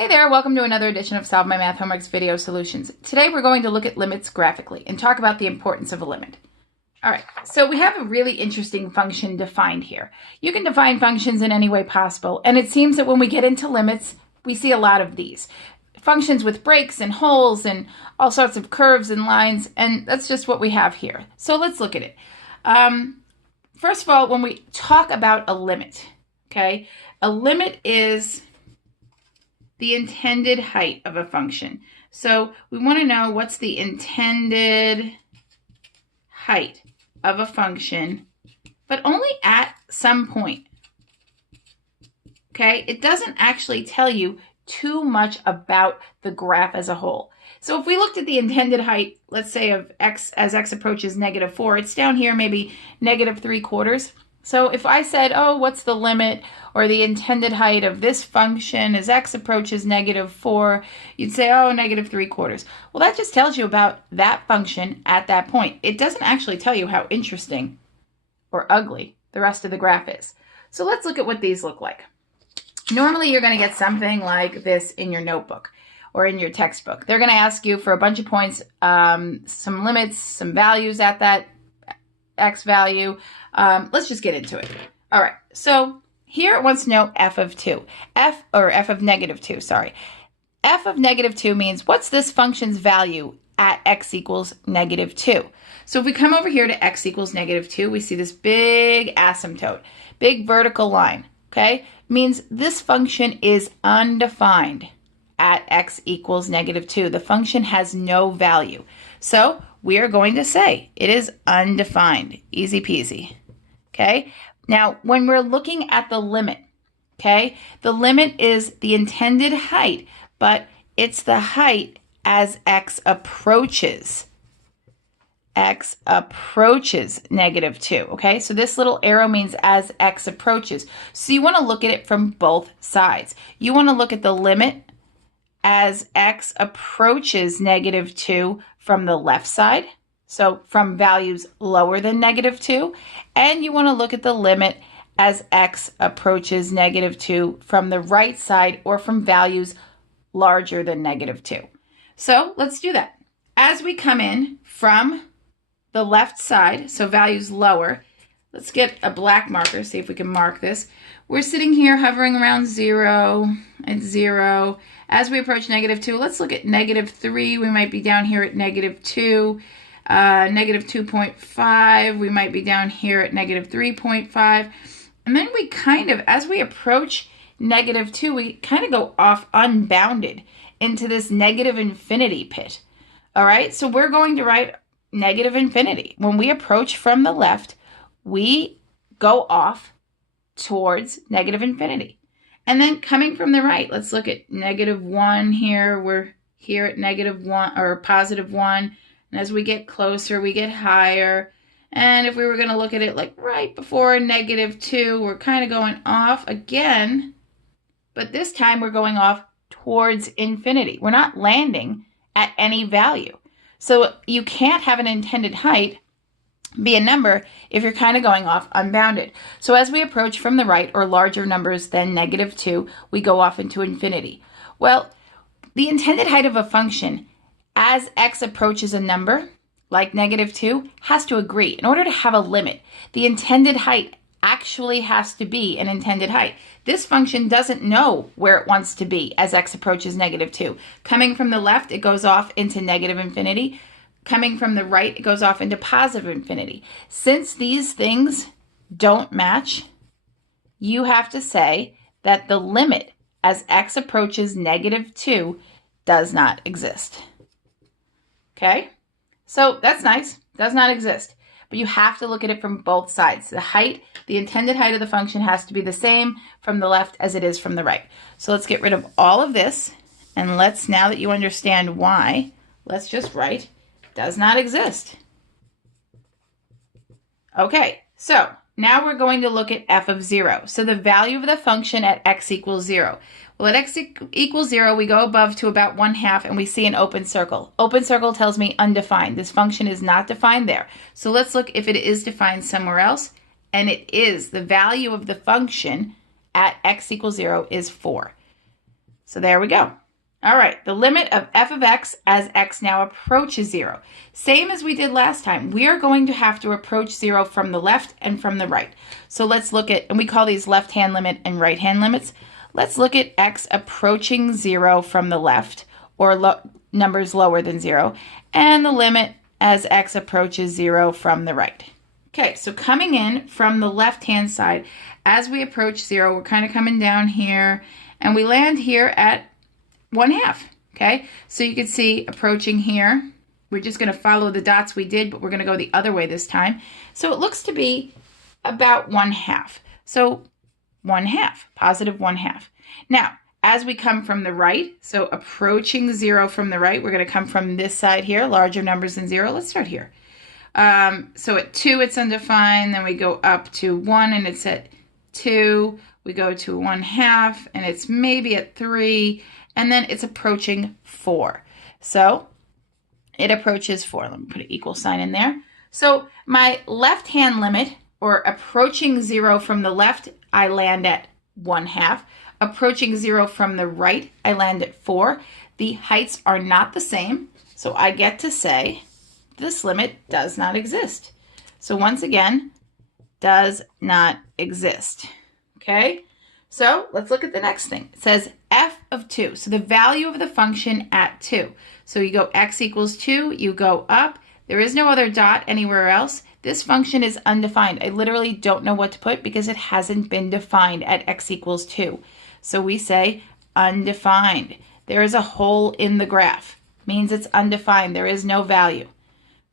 Hey there, welcome to another edition of Solve My Math Homework's Video Solutions. Today we're going to look at limits graphically and talk about the importance of a limit. All right, so we have a really interesting function defined here. You can define functions in any way possible, and it seems that when we get into limits, we see a lot of these. Functions with breaks and holes and all sorts of curves and lines, and that's just what we have here. So let's look at it. First of all, when we talk about a limit, okay, a limit is the intended height of a function. So we want to know what's the intended height of a function, but only at some point. Okay, it doesn't actually tell you too much about the graph as a whole. So if we looked at the intended height, let's say of x as x approaches -4, it's down here maybe -3/4. So if I said, oh, what's the limit or the intended height of this function as x approaches -4, you'd say, oh, -3/4. Well, that just tells you about that function at that point. It doesn't actually tell you how interesting or ugly the rest of the graph is. So let's look at what these look like. Normally, you're going to get something like this in your notebook or in your textbook. They're going to ask you for a bunch of points, some limits, some values at that x value. Let's just get into it. All right, so here it wants to know f of 2. f of -2, sorry. F of -2 means what's this function's value at x equals -2. So if we come over here to x equals -2, we see this big asymptote, big vertical line, okay? Means this function is undefined at x equals -2. The function has no value. So we are going to say it is undefined. Easy peasy. Okay? Now, when we're looking at the limit, okay, the limit is the intended height, but it's the height as x approaches. X approaches -2, okay? So this little arrow means as x approaches. So you want to look at it from both sides. You want to look at the limit as x approaches -2 from the left side, so from values lower than -2, and you want to look at the limit as x approaches -2 from the right side or from values larger than -2. So let's do that. As we come in from the left side, so values lower, let's get a black marker, see if we can mark this. We're sitting here hovering around 0 and 0. As we approach -2, let's look at -3. We might be down here at -2. -2.5. We might be down here at -3.5. And then we kind of, as we approach -2, we kind of go off unbounded into this negative infinity pit. All right, so we're going to write negative infinity. When we approach from the left, we go off towards negative infinity. And then coming from the right, let's look at -1 here. We're here at -1 or +1. And as we get closer, we get higher. And if we were going to look at it like right before -2, we're kind of going off again. But this time we're going off towards infinity. We're not landing at any value. So you can't have an intended height be a number if you're kind of going off unbounded. So as we approach from the right or larger numbers than -2, we go off into infinity. Well, the intended height of a function as x approaches a number like -2 has to agree. In order to have a limit, the intended height actually has to be an intended height. This function doesn't know where it wants to be as x approaches -2. Coming from the left, it goes off into negative infinity. Coming from the right, it goes off into positive infinity. Since these things don't match, you have to say that the limit as x approaches -2 does not exist. Okay? So that's nice. Does not exist. But you have to look at it from both sides. The height, the intended height of the function has to be the same from the left as it is from the right. So let's get rid of all of this. And let's, now that you understand why, let's just write does not exist. Okay, so now we're going to look at f of 0. So the value of the function at x equals 0. Well, at x equals 0, we go above to about 1/2 and we see an open circle. Open circle tells me undefined. This function is not defined there. So let's look if it is defined somewhere else. And it is. The value of the function at x equals 0 is 4. So there we go. All right, the limit of f of x as x now approaches 0. Same as we did last time. We are going to have to approach 0 from the left and from the right. So let's look at, and we call these left-hand limit and right-hand limits. Let's look at x approaching 0 from the left, or numbers lower than 0, and the limit as x approaches 0 from the right. Okay, so coming in from the left-hand side, as we approach 0, we're kind of coming down here, and we land here at 1/2, okay? So you can see approaching here, we're just going to follow the dots we did, but we're going to go the other way this time. So it looks to be about 1/2. So 1/2, positive 1/2. Now, as we come from the right, so approaching 0 from the right, we're going to come from this side here, larger numbers than 0. Let's start here. So at 2, it's undefined. Then we go up to 1, and it's at 2. We go to 1/2, and it's maybe at 3. And then it's approaching 4. So it approaches 4. Let me put an equal sign in there. So my left-hand limit, or approaching 0 from the left, I land at 1/2. Approaching 0 from the right, I land at 4. The heights are not the same, so I get to say this limit does not exist. So once again, does not exist. Okay? So let's look at the next thing. It says f of 2. So the value of the function at 2. So you go x equals 2, you go up. There is no other dot anywhere else. This function is undefined. I literally don't know what to put because it hasn't been defined at x equals 2. So we say undefined. There is a hole in the graph. Means it's undefined. There is no value.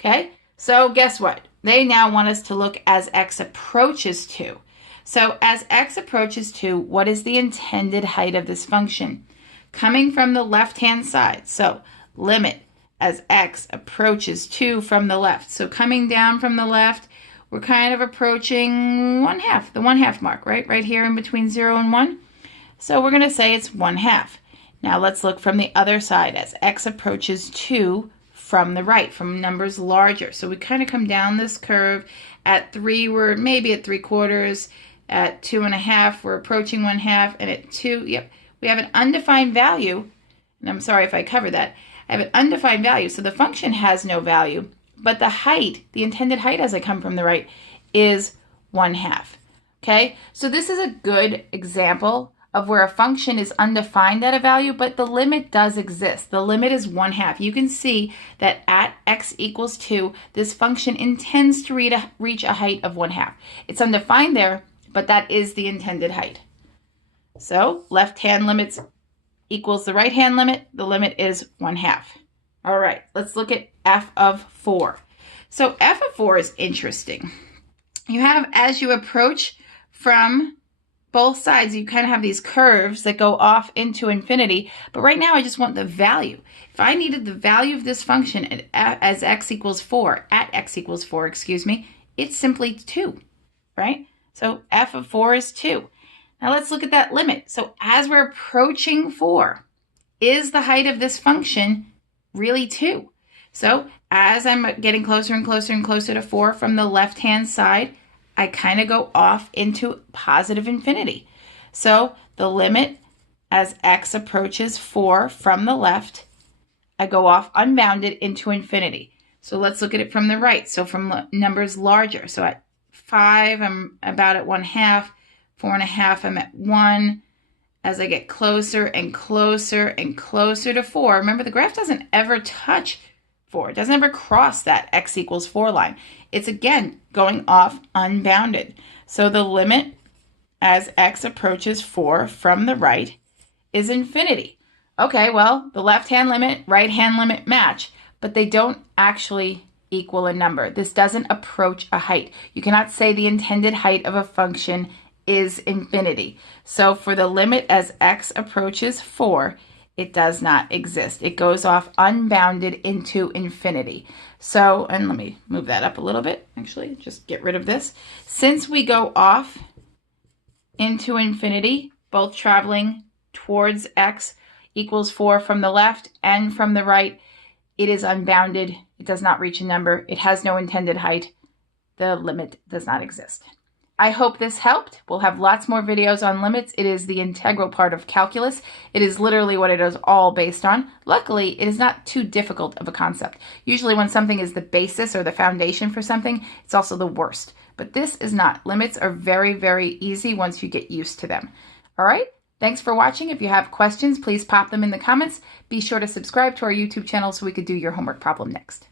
Okay? So guess what? They now want us to look as x approaches 2. So as x approaches 2, what is the intended height of this function? Coming from the left-hand side, so limit as x approaches 2 from the left. So coming down from the left, we're kind of approaching 1/2, the 1/2 mark, right? Right here in between 0 and 1. So we're going to say it's 1/2. Now let's look from the other side as x approaches 2 from the right, from numbers larger. So we kind of come down this curve. At 3, we're maybe at 3/4. At 2.5, we're approaching 1/2, and at 2, yep, we have an undefined value, and I'm sorry if I covered that. I have an undefined value, so the function has no value, but the height, the intended height as I come from the right, is 1/2. Okay, so this is a good example of where a function is undefined at a value, but the limit does exist. The limit is 1/2. You can see that at x equals 2, this function intends to reach a height of 1/2. It's undefined there, but that is the intended height. So left-hand limit equals the right-hand limit. The limit is 1/2. All right, let's look at f of 4. So f of 4 is interesting. You have, as you approach from both sides, you kind of have these curves that go off into infinity. But right now, I just want the value. If I needed the value of this function as x equals 4, at x equals 4, excuse me, it's simply 2, right? So f of 4 is 2. Now let's look at that limit. So as we're approaching 4, is the height of this function really 2? So as I'm getting closer and closer and closer to 4 from the left-hand side, I kind of go off into positive infinity. So the limit as x approaches 4 from the left, I go off unbounded into infinity. So let's look at it from the right. So from numbers larger. So at 5, I'm about at 1/2. 4.5, I'm at 1. As I get closer and closer and closer to 4, remember the graph doesn't ever touch 4. It doesn't ever cross that x equals 4 line. It's again going off unbounded. So the limit as x approaches 4 from the right is infinity. Okay, well, the left-hand limit, right-hand limit match, but they don't actually equal a number. This doesn't approach a height. You cannot say the intended height of a function is infinity. So for the limit as x approaches 4, it does not exist. It goes off unbounded into infinity. So, and let me move that up a little bit, actually, just get rid of this. Since we go off into infinity, both traveling towards x equals 4 from the left and from the right, it is unbounded. It does not reach a number. It has no intended height. The limit does not exist. I hope this helped. We'll have lots more videos on limits. It is the integral part of calculus. It is literally what it is all based on. Luckily, it is not too difficult of a concept. Usually when something is the basis or the foundation for something, it's also the worst. But this is not. Limits are very, very easy once you get used to them. All right? Thanks for watching. If you have questions, please pop them in the comments. Be sure to subscribe to our YouTube channel so we could do your homework problem next.